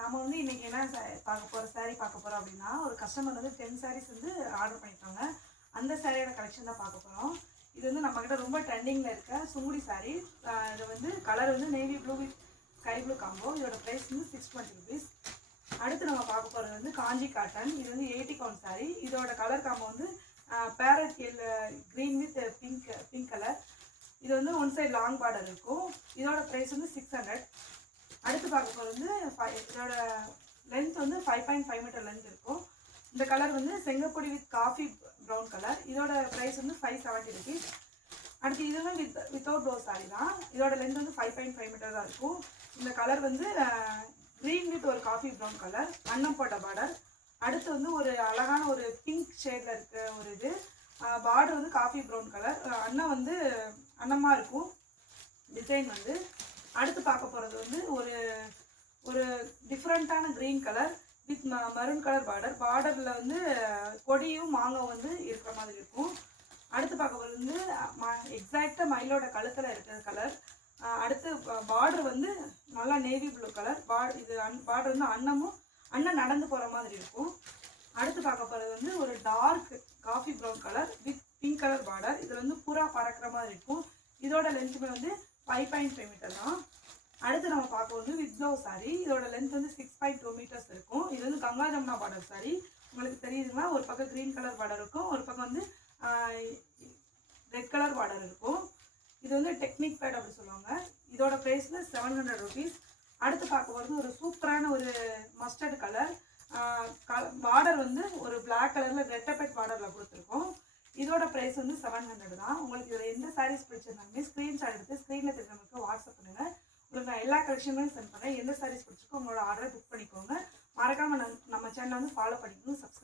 நம்ம வந்து இன்றைக்கி என்ன பார்க்க போகிற சாரீ பார்க்க போகிறோம் அப்படின்னா, ஒரு கஸ்டமர் வந்து 10 சாரீஸ் வந்து ஆர்டர் பண்ணியிருக்காங்க. அந்த சாரியோட கலெக்ஷன் தான் பார்க்க போகிறோம். இது வந்து நம்மக்கிட்ட ரொம்ப ட்ரெண்டிங்கில் இருக்க சுங்குடி சாரீ. இது வந்து கலர் வந்து navy blue with sky blue combo. இதோட ப்ரைஸ் வந்து 620 ருபீஸ். அடுத்து நம்ம பார்க்க போகிறது வந்து காஞ்சி காட்டன். இது வந்து 80 கவுண்ட் சாரீ. இதோட கலர் காம்போ வந்து farad green with pink colour. இது வந்து ஒன் சைட் லாங் பார்டர் இருக்கும். இதோட ப்ரைஸ் வந்து 600. அடுத்து பார்க்க போகிறது வந்து இதோட லென்த் வந்து 5.5 மீட்டர் லென்த் இருக்கும். இந்த கலர் வந்து செங்கப்பொடி வித் காஃபி ப்ரௌன் கலர். இதோட ப்ரைஸ் வந்து 570 ருபீஸ். அடுத்து இதெல்லாம் வித்தவுட் ப்ளவுஸ் சாரி தான். இதோட லென்த் வந்து 5.5 மீட்டர் தான் இருக்கும். இந்த கலர் வந்து க்ரீன் வித் ஒரு காஃபி ப்ரௌன் கலர், அன்னம் போட்ட பார்டர். அடுத்து வந்து ஒரு அழகான ஒரு பிங்க் ஷேடில் இருக்க ஒரு இது பார்டர் வந்து காஃபி ப்ரௌன் கலர். அன்னம் வந்து அன்னமாக இருக்கும் டிசைன் வந்து. அடுத்து பார்க்க போகிறது வந்து ஒரு டிஃப்ரெண்ட்டான green colour with maroon colour பார்டரில் வந்து கொடியும் மாங்காய் வந்து இருக்கிற மாதிரி இருக்கும். அடுத்து பார்க்க போகிறது வந்து எக்ஸாக்டாக மயிலோட கழுத்தில் இருக்கிற கலர். அடுத்து பார்டர் வந்து நல்லா நேவி ப்ளூ கலர் இது பார்டர் வந்து அண்ணன் நடந்து போகிற மாதிரி இருக்கும். அடுத்து பார்க்க போகிறது வந்து ஒரு dark coffee brown colour with pink colour border. இதில் வந்து புறா பறக்கிற மாதிரி இருக்கும். இதோட லென்த்துமே வந்து 5.5 மீட்டர் தான். அடுத்து நம்ம பார்க்க வந்து வித் ப்ளவுஸ் சாரீ. இதோட லென்த் வந்து 6.2 மீட்டர்ஸ் இருக்கும். இது வந்து கங்கா ஜமுனா பார்டர் சாரீ. உங்களுக்கு தெரியுதுங்களா? ஒரு பக்கம் க்ரீன் கலர் பார்டர் இருக்கும், ஒரு பக்கம் வந்து ரெட் கலர் பார்டர் இருக்கும். இது வந்து டெக்னிக் பேட் அப்படி சொல்லுவாங்க. இதோட ப்ரைஸ் வந்து 700 ருபீஸ். அடுத்து பார்க்க போகிறது ஒரு சூப்பரான ஒரு மஸ்டர்ட் கலர் பார்டர் வந்து ஒரு பிளாக் கலரில் ரெட்டப்பெட் பார்டரில் கொடுத்துருக்கோம். இதோட ப்ரைஸ் வந்து 700 தான். உங்களுக்கு இதில் எந்த சாரீஸ் பிடிச்சிருந்தாலுமே ஸ்க்ரீன்ஷாட் எடுத்து ஸ்க்ரீனில் தெரிஞ்சவங்களுக்கு வாட்ஸ்அப் பண்ணுங்கள். உங்களுக்கு நான் எல்லா கலெக்ஷனுமே சென்ட் பண்ணுறேன். எந்த சாரீஸ் பிடிச்சிருக்கோ உங்களோட ஆர்டரை புக் பண்ணிக்கோங்க. மறக்காமல் நம்ம சேனலை வந்து ஃபாலோ பண்ணிக்கணும், சப்ஸ்கிரைப்